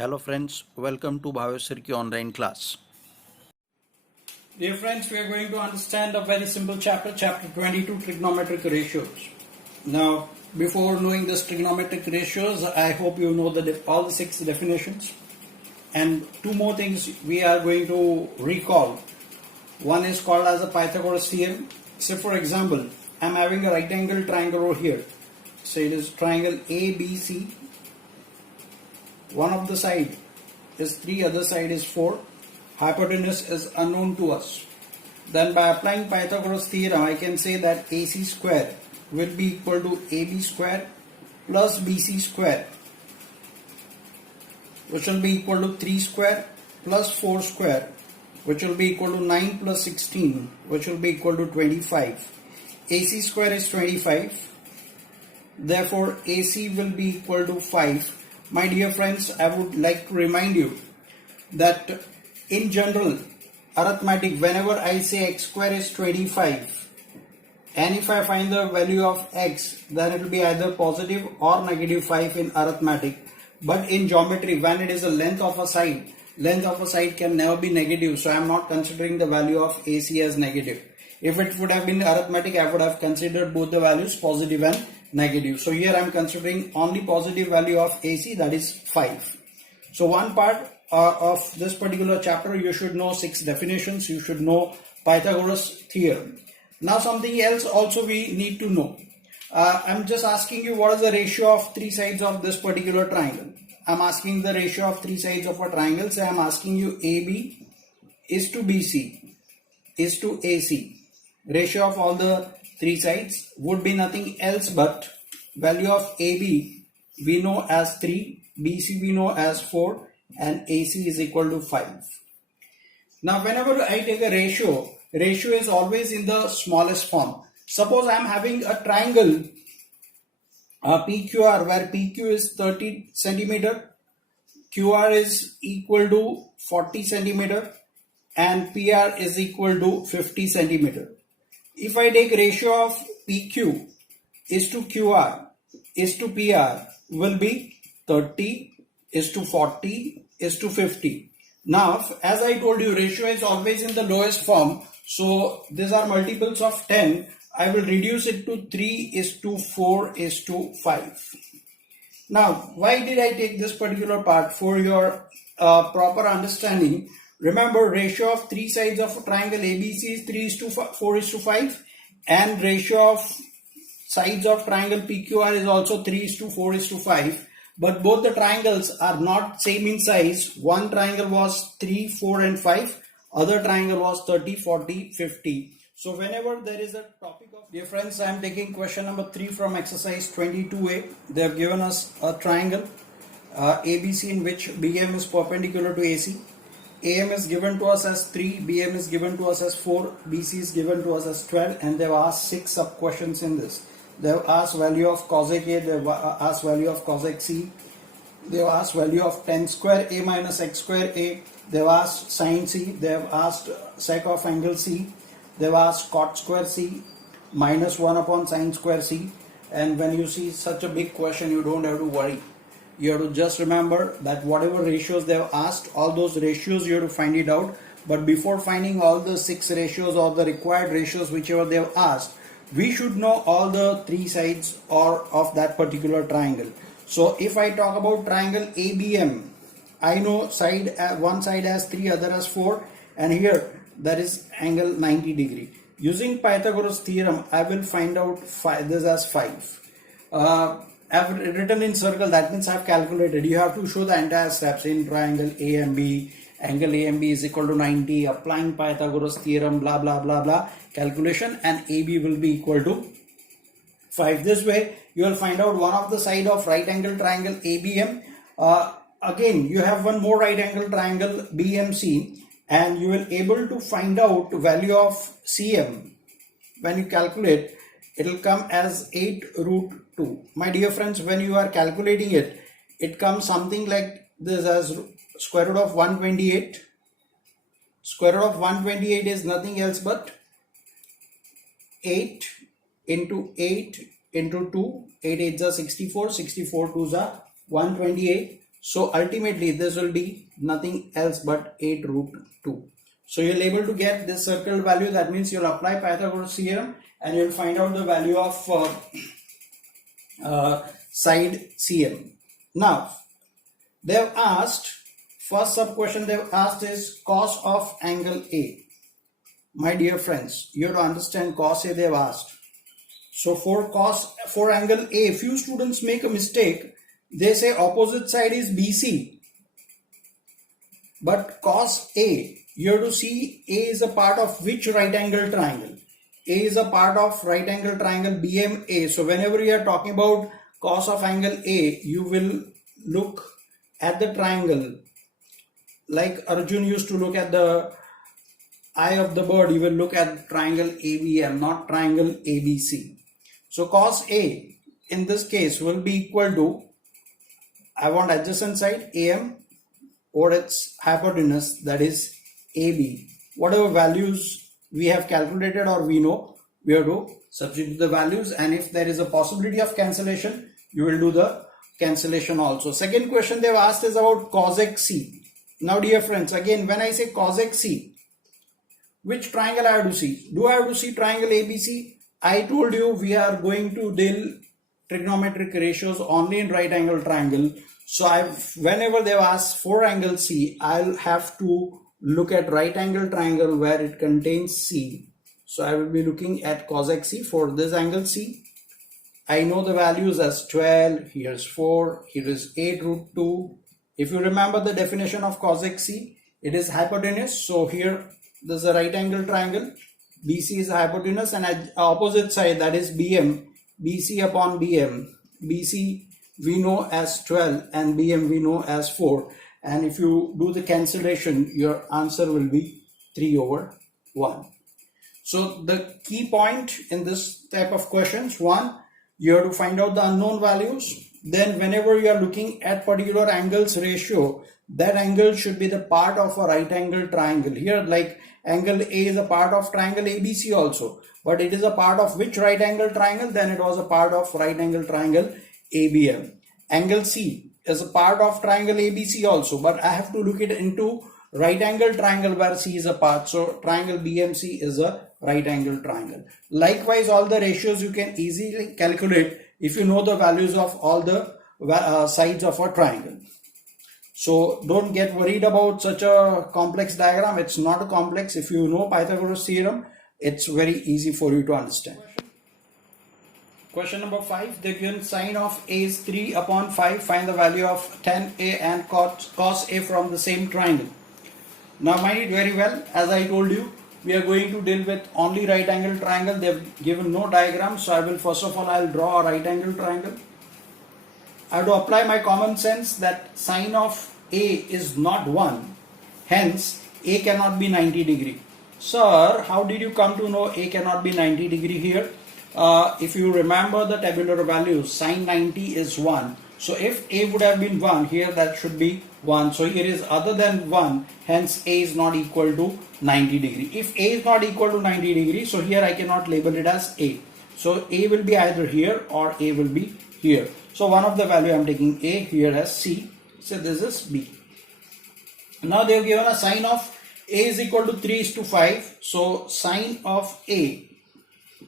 Hello friends, welcome to Bhavesh Sirki online class. Dear friends, we are going to understand a very simple chapter, chapter 22, trigonometric ratios. Now, before knowing this trigonometric ratios, I hope you know all the 6 definitions. And 2 more things we are going to recall. One is called as the Pythagoras Theorem. Say for example, I am having a right angle triangle over here. Say it is triangle ABC. One of the side is 3, other side is 4. Hypotenuse is unknown to us. Then by applying Pythagoras theorem, I can say that AC square will be equal to AB square plus BC square, which will be equal to 3 square plus 4 square, which will be equal to 9 plus 16, which will be equal to 25. AC square is 25. Therefore, AC will be equal to 5. My dear friends, I would like to remind you that in general arithmetic, whenever I say x square is 25 and if I find the value of x, then it will be either positive or negative 5 in arithmetic. But in geometry, when it is the length of a side can never be negative. So I am not considering the value of AC as negative. If it would have been arithmetic, I would have considered both the values positive and negative. So here I am considering only positive value of AC, that is 5. So one part of this particular chapter, you should know 6 definitions. You should know Pythagoras theorem. Now something else also we need to know. I'm just asking you what is the ratio of 3 sides of this particular triangle. I'm asking the ratio of 3 sides of a triangle. So I'm asking you AB is to BC is to AC. Ratio of all the 3 sides would be nothing else but value of AB we know as 3, BC we know as 4, and AC is equal to 5. Now whenever I take a ratio is always in the smallest form. Suppose I am having a triangle PQR where PQ is 30 centimeter, QR is equal to 40 centimeter, and PR is equal to 50 centimeter. If I take ratio of PQ is to QR is to PR will be 30 is to 40 is to 50. Now, as I told you, ratio is always in the lowest form. So these are multiples of 10. I will reduce it to 3 is to 4 is to 5. Now, why did I take this particular part? For your proper understanding, remember ratio of 3 sides of a triangle ABC is 3 is to 4 is to 5, and ratio of sides of triangle PQR is also 3 is to 4 is to 5. But both the triangles are not same in size. One triangle was 3, 4 and 5. Other triangle was 30, 40, 50. So whenever there is a topic of, dear friends, I am taking question number 3 from exercise 22A. They have given us a triangle ABC in which BM is perpendicular to AC. AM is given to us as 3, BM is given to us as 4, BC is given to us as 12, and they have asked 6 sub questions in this. They have asked value of cosec A, they have asked value of cosec C, they have asked value of tan square A minus x square A, they have asked sin C, they have asked sec of angle C, they have asked cot square C, minus 1 upon sin square C. And when you see such a big question, you don't have to worry. You have to just remember that whatever ratios they have asked, all those ratios you have to find it out. But before finding all the 6 ratios or the required ratios whichever they have asked, we should know all the 3 sides or of that particular triangle. So if I talk about triangle ABM, I know one side has 3, other has 4, and here that is angle 90 degree. Using Pythagoras theorem, I will find out this as 5. I've written in circle, that means I've calculated. You have to show the entire steps in triangle AMB. Angle AMB is equal to 90, applying Pythagoras theorem, blah blah blah blah, calculation, and AB will be equal to 5. This way you will find out one of the side of right angle triangle ABM. Again, you have one more right angle triangle BMC, and you will able to find out value of CM. When you calculate, it will come as 8 root 2. My dear friends, when you are calculating it, it comes something like this as square root of 128. Square root of 128 is nothing else but 8 into 8 into 2. 8 8s are 64, 64 2s are 128 So ultimately this will be nothing else but 8 root 2. So you'll able to get this circle value. That means you'll apply Pythagoras theorem and you'll find out the value of side CM. Now they have asked, first sub question they have asked is cos of angle A. My dear friends, you have to understand cos A they have asked. So for angle A, few students make a mistake. They say opposite side is BC. But cos A, you have to see A is a part of which right angle triangle? A is a part of right angle triangle BMA. So whenever you are talking about cos of angle A, you will look at the triangle. Like Arjun used to look at the eye of the bird, you will look at triangle ABM, not triangle ABC. So cos A in this case will be equal to, I want adjacent side AM or its hypotenuse, that is AB. Whatever values we have calculated or we know, we have to substitute the values, and if there is a possibility of cancellation, you will do the cancellation also. Second question they have asked is about cos XC. Now dear friends, again when I say cos XC, which triangle I have to see? Do I have to see triangle ABC? I told you we are going to deal trigonometric ratios only in right angle triangle. So whenever they ask for angle C, I'll have to look at right angle triangle where it contains C. So I will be looking at cos XC for this angle C. I know the values as 12, here's 4, here is 8 root 2. If you remember the definition of cos XC, it is hypotenuse. So here this is a right angle triangle. BC is a hypotenuse, and at opposite side, that is BM, BC upon BM. BC we know as 12 and BM we know as 4. And if you do the cancellation, your answer will be 3/1. So the key point in this type of questions, one, you have to find out the unknown values. Then whenever you are looking at particular angles ratio, that angle should be the part of a right angle triangle. Here like angle A is a part of triangle ABC also, but it is a part of which right angle triangle? Then it was a part of right angle triangle ABM. Angle C is a part of triangle ABC also, but I have to look it into right angle triangle where C is a part. So triangle BMC is a right angle triangle. Likewise, all the ratios you can easily calculate if you know the values of all the sides of a triangle. So don't get worried about such a complex diagram. It's not a complex. If you know Pythagoras theorem, it's very easy for you to understand. Question number 5. The given sine of A is 3/5. Find the value of tan A and cos A from the same triangle. Now mind it very well. As I told you, we are going to deal with only right angle triangle. They've given no diagram. So I will first of all, I'll draw a right angle triangle. I have to apply my common sense that sine of A is not 1. Hence, A cannot be 90 degree. Sir, how did you come to know A cannot be 90 degree here? If you remember the tabular values, sine 90 is 1. So if A would have been 1, here that should be 1. So here is other than 1, hence A is not equal to 90 degree. If A is not equal to 90 degree, so here I cannot label it as A. So A will be either here or A will be here. So one of the value I am taking A here as C. So this is B. Now they have given a sine of A is equal to 3:5. So sine of A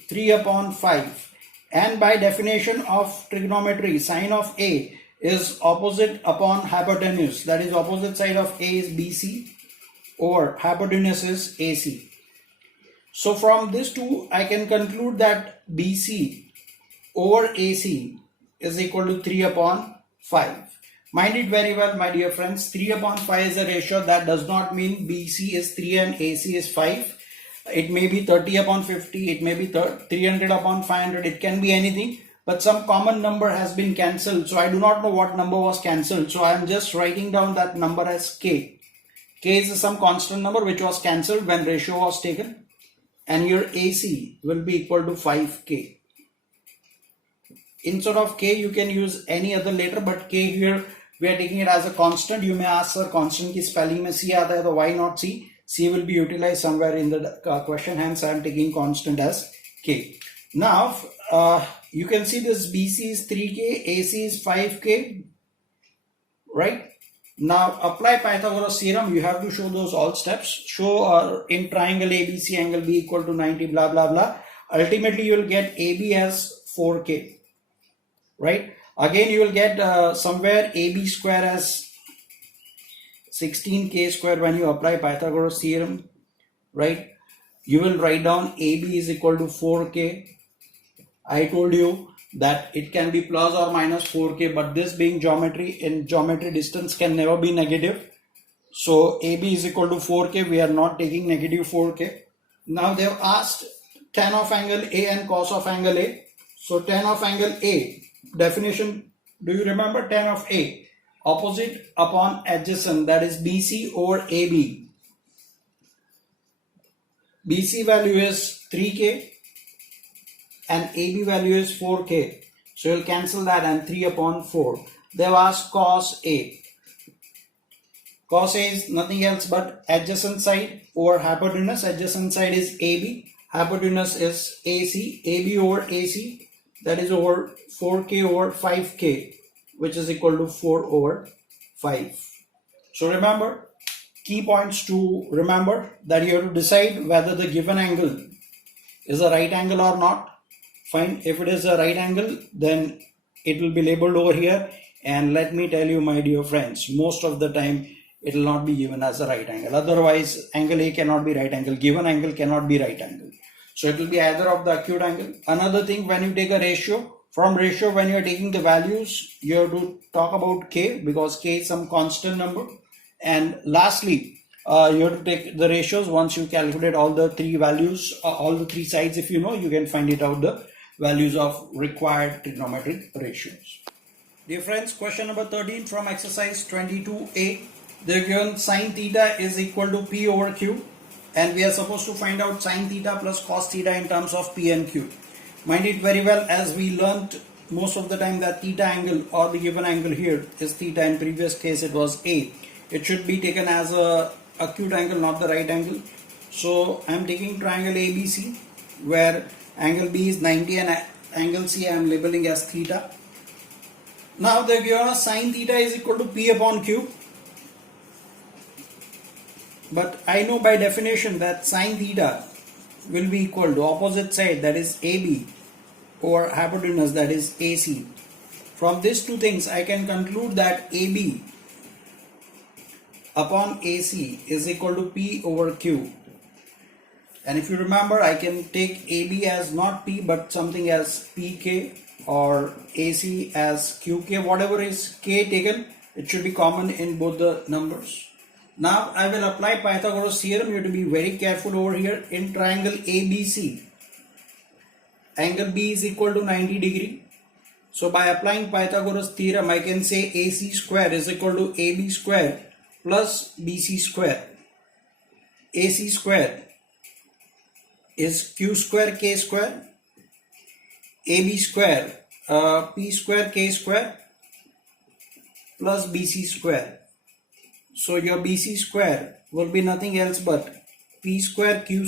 3/5. And by definition of trigonometry, sine of A is opposite upon hypotenuse. That is opposite side of A is BC or hypotenuse is AC. So from this two I can conclude that BC over AC is equal to 3/5. Mind it very well, my dear friends. 3/5 is a ratio. That does not mean BC is 3 and AC is 5. It may be 30/50. It may be 300/500. It can be anything. But some common number has been cancelled. So I do not know what number was cancelled. So I am just writing down that number as K. K is some constant number which was cancelled when ratio was taken. And your AC will be equal to 5K. Instead of K, you can use any other letter, but K here we are taking it as a constant. You may ask, sir, constant की spelling में C आता है, तो why not C? C will be utilized somewhere in the question, hence I am taking constant as K. Now, you can see this BC is 3K, AC is 5K. right? Now apply Pythagoras theorem. You have to show those all steps. Show in triangle ABC angle B equal to 90, blah blah blah. Ultimately you will get AB as 4K, right? Again you will get somewhere AB square as 16K square when you apply Pythagoras theorem, right? You will write down AB is equal to 4K. I told you that it can be plus or minus 4K, but this being geometry, in geometry distance can never be negative. So AB is equal to 4K. We are not taking negative 4K. Now they have asked tan of angle A and cos of angle A. So tan of angle A, definition, do you remember tan of A? Opposite upon adjacent, that is BC over AB. BC value is 3K and AB value is 4K. So you'll cancel that and 3 upon 4. They've asked cos A. Cos A is nothing else but adjacent side over hypotenuse. Adjacent side is AB. Hypotenuse is AC. AB over AC, that is over 4K over 5K, which is equal to 4 over 5. So remember, key points to remember, that you have to decide whether the given angle is a right angle or not. Fine, if it is a right angle, then it will be labeled over here. And let me tell you, my dear friends, most of the time it will not be given as a right angle. Otherwise, angle A cannot be right angle. Given angle cannot be right angle. So it will be either of the acute angle. Another thing, when you take a ratio, from ratio, when you are taking the values, you have to talk about K, because K is some constant number. And lastly, you have to take the ratios. Once you calculate all the three values, all the three sides, if you know, you can find it out the values of required trigonometric ratios. Dear friends, question number 13 from exercise 22A. They're given sin theta is equal to P over Q, and we are supposed to find out sin theta plus cos theta in terms of P and Q. Mind it very well, as we learnt most of the time that theta angle or the given angle here is theta. In previous case it was A. It should be taken as a acute angle, not the right angle. So I am taking triangle ABC, where angle B is 90 and angle C I am labeling as theta. Now they give us sin theta is equal to P upon Q. But I know by definition that sin theta will be equal to opposite side, that is AB, over hypotenuse, that is AC. From these two things I can conclude that AB upon AC is equal to P over Q. And if you remember, I can take AB as not P but something as PK, or AC as QK. Whatever is K taken, it should be common in both the numbers. Now I will apply Pythagoras theorem. You have to be very careful over here. In triangle ABC, angle B is equal to 90 degree. So by applying Pythagoras theorem, I can say AC square is equal to AB square plus BC square. AC square is Q square K square. AB square P square K square plus BC square. So your BC square will be nothing else but P square Q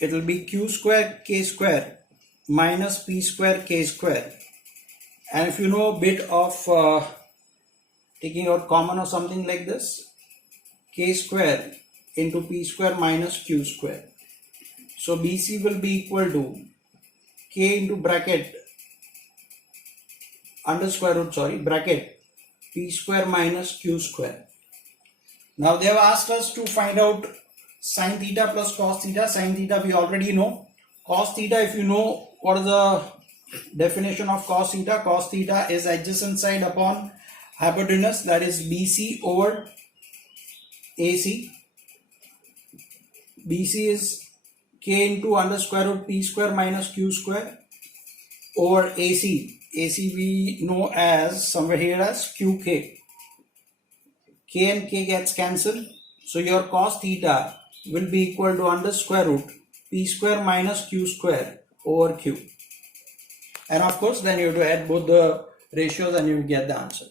it will be Q square K square minus P square K square. And if you know a bit of taking out common or something like this, K square into P square minus Q square. So BC will be equal to K into bracket under square root, bracket P square minus Q square. Now they have asked us to find out sin theta plus cos theta. Sin theta we already know. Cos theta, if you know what is the definition of cos theta. Cos theta is adjacent side upon hypotenuse, that is BC over AC. BC is K into under square root P square minus Q square over AC. AC we know as somewhere here as QK. K and K gets cancelled. So your cos theta will be equal to under square root P square minus Q square over Q. And of course then you have to add both the ratios and you get the answer.